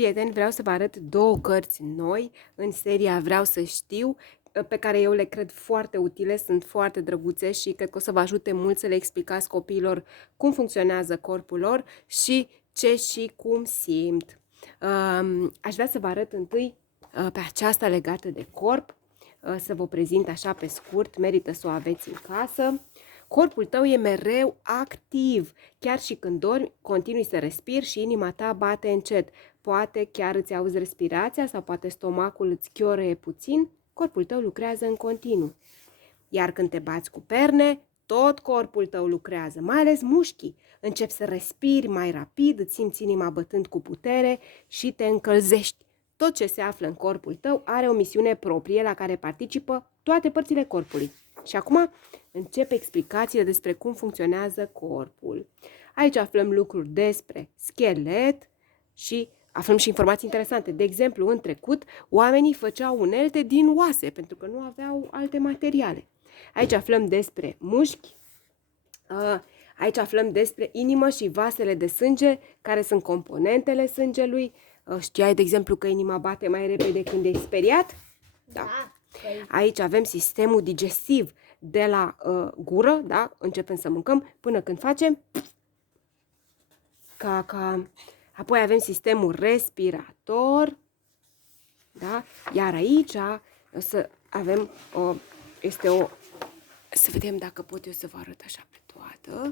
Prieteni, vreau să vă arăt două cărți noi în seria Vreau să știu, pe care eu le cred foarte utile, sunt foarte drăguțe și cred că o să vă ajute mult să le explicați copiilor cum funcționează corpul lor și ce și cum simt. Aș vrea să vă arăt întâi pe aceasta legată de corp, să vă prezint așa pe scurt, merită să o aveți în casă. Corpul tău e mereu activ, chiar și când dormi, continui să respiri și inima ta bate încet. Poate chiar îți auzi respirația sau poate stomacul îți chiorăie puțin, corpul tău lucrează în continuu. Iar când te bați cu perne, tot corpul tău lucrează, mai ales mușchii. Începi să respiri mai rapid, îți simți inima bătând cu putere și te încălzești. Tot ce se află în corpul tău are o misiune proprie la care participă toate părțile corpului. Și acum încep explicațiile despre cum funcționează corpul. Aici aflăm lucruri despre schelet și aflăm și informații interesante. De exemplu, în trecut, oamenii făceau unelte din oase, pentru că nu aveau alte materiale. Aici aflăm despre mușchi, aici aflăm despre inimă și vasele de sânge, care sunt componentele sângelui. Știai, de exemplu, că inima bate mai repede când ești speriat? Da. Aici avem sistemul digestiv, de la gură, da? Începem să mâncăm, până când facem caca. Apoi avem sistemul respirator, da? Iar aici o să avem să vedem dacă pot eu să vă arăt așa pe toată,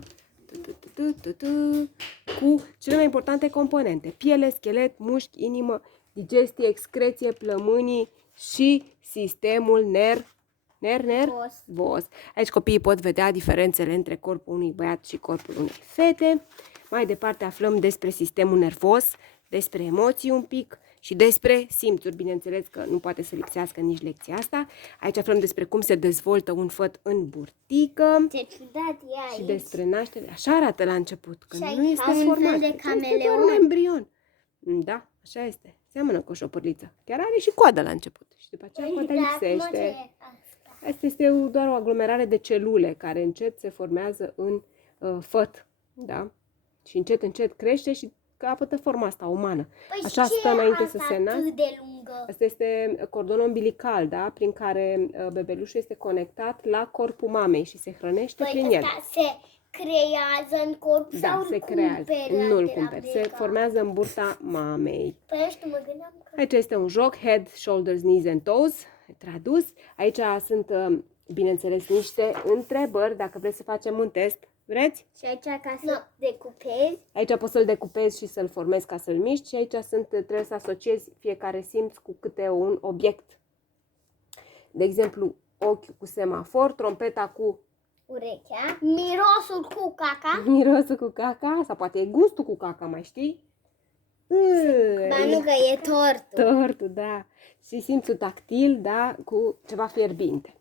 cu cele mai importante componente: piele, schelet, mușchi, inimă, digestie, excreție, plămânii și sistemul nervos. Aici copiii pot vedea diferențele între corpul unui băiat și corpul unei fete. Mai departe aflăm despre sistemul nervos, despre emoții un pic și despre simțuri. Bineînțeles că nu poate să lipsească nici lecția asta. Aici aflăm despre cum se dezvoltă un făt în burtică. Ce ciudat e aici. Și despre naștere. Așa arată la început, când și nu este format. De este doar un embrion. Da, așa este. Seamănă cu o șopârliță. Chiar are și coadă la început. Și după aceea poate lipsește. Asta este doar o aglomerare de celule care încet se formează în făt. Da? Și încet, încet crește și capătă forma asta umană. Păi așa stă înainte să se nască. De lungă? Asta este cordonul umbilical, da? Prin care bebelușul este conectat la corpul mamei și se hrănește prin el. Se creează în corp sau se creează. Nu-l cumperi. Se formează în burta mamei. Păi știu, mă gândeam că... Aici este un joc, head, shoulders, knees and toes, tradus. Aici sunt, bineînțeles, niște întrebări, dacă vreți să facem un test. Vreți? Și aici ca să decupezi? Aici poți să-l decupezi și să-l formezi ca să-l miști și aici trebuie să asociezi fiecare simț cu câte un obiect. De exemplu, ochiul cu semafor, trompeta cu urechea, mirosul cu caca. Mirosul cu caca, sau poate e gustul cu caca, mai știi? Ba nu, că e tortul. Tortul, da. Și simțul tactil, da, cu ceva fierbinte.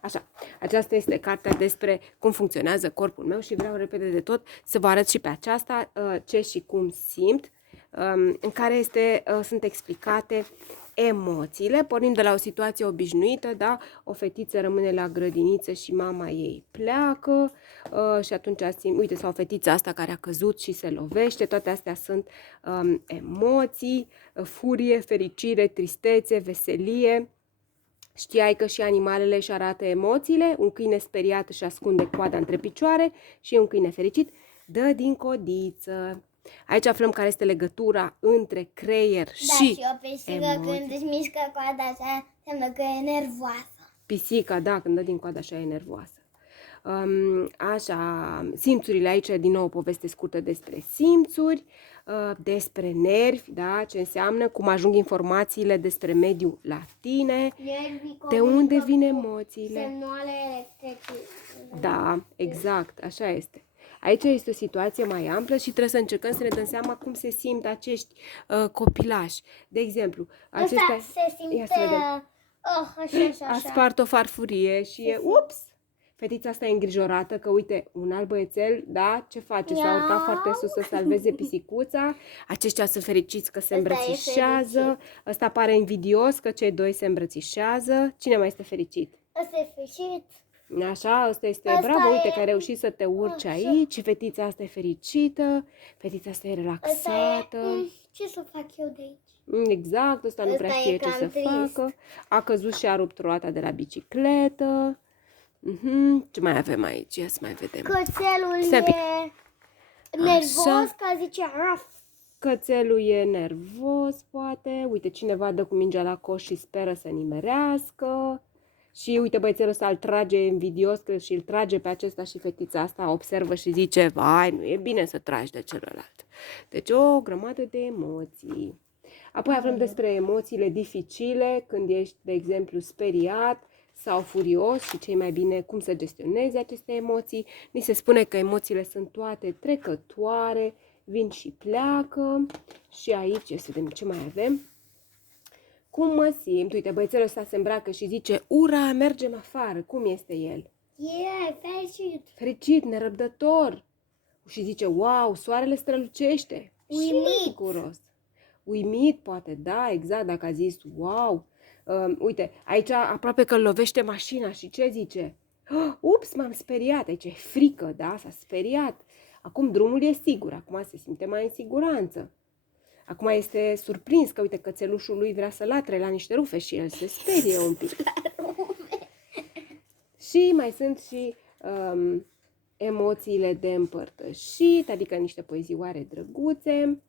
Așa, aceasta este cartea despre cum funcționează corpul meu și vreau repede de tot să vă arăt și pe aceasta ce și cum simt, în care sunt explicate emoțiile, pornind de la o situație obișnuită, da? O fetiță rămâne la grădiniță și mama ei pleacă și atunci uite, sau fetița asta care a căzut și se lovește, toate astea sunt emoții, furie, fericire, tristețe, veselie. Știai că și animalele își arată emoțiile? Un câine speriat își ascunde coada între picioare și un câine fericit dă din codiță. Aici aflăm care este legătura între creier și o pisică când își mișcă coada așa, înseamnă că e nervoasă. Pisica, da, când dă din coadă așa e nervoasă. Așa, simțurile, aici din nou o poveste scurtă despre simțuri, despre nervi, da, ce înseamnă, cum ajung informațiile despre mediul la tine, de unde vin emoțiile. Semnale electrice. Da, exact, așa este. Aici este o situație mai amplă și trebuie să încercăm să ne dăm seama cum se simt acești copilași. De exemplu, acesta se simte așa. a spart o farfurie și ups! Fetița asta e îngrijorată că, uite, un alt băiețel, da, ce face? S-a urcat foarte sus să salveze pisicuța. Aceștia sunt fericiți că se îmbrățișează. Ăsta pare invidios că cei doi se îmbrățișează. Cine mai este fericit? Ăsta e fericit. Așa, ăsta este bravo, uite că ai reușit să te urci aici. Fetița asta e fericită. Fetița asta e relaxată. Ce să fac eu de aici? Exact, ăsta nu Ăsta prea e știe ce cam să trist. facă. A căzut și a rupt roata de la bicicletă. Ce mai avem aici? Ia să mai vedem. Cățelul Stai un pic. e nervos, Așa. ca zice raf. Cățelul e nervos, poate. Uite, cineva dă cu mingea la coș și speră să nimerească. Și uite, băiețelul ăsta îl trage invidios, că și îl trage pe acesta și fetița asta observă și zice, vai, nu e bine să tragi de celălalt. Deci o grămadă de emoții. Apoi avem despre emoțiile dificile, când ești, de exemplu, speriat sau furios și cei mai bine cum să gestionezi aceste emoții. Ni se spune că emoțiile sunt toate trecătoare, vin și pleacă. Și aici, să vedem ce mai avem. Cum mă simt? Uite, băiețelul ăsta se îmbracă și zice, ura, mergem afară. Cum este el? E fericit. Fericit, nerăbdător. Și zice, wow, soarele strălucește. Și Uimit. bucuros. Uimit, poate, da, exact, dacă a zis, wow. Uite, aici aproape că îl lovește mașina și ce zice? Ups, m-am speriat, aici e frică, da, s-a speriat. Acum drumul e sigur, acum se simte mai în siguranță. Acum este surprins că, uite, cățelușul lui vrea să latre la niște rufe și el se sperie un pic. Și mai sunt și emoțiile de împărtășit, adică niște poezioare drăguțe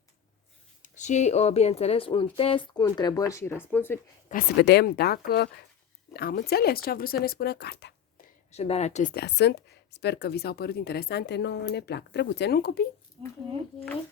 și, bineînțeles, un test cu întrebări și răspunsuri ca să vedem dacă am înțeles ce a vrut să ne spună cartea. Așadar, acestea sunt. Sper că vi s-au părut interesante. Nouă ne plac. Drăguțe, nu, copii? Mhm.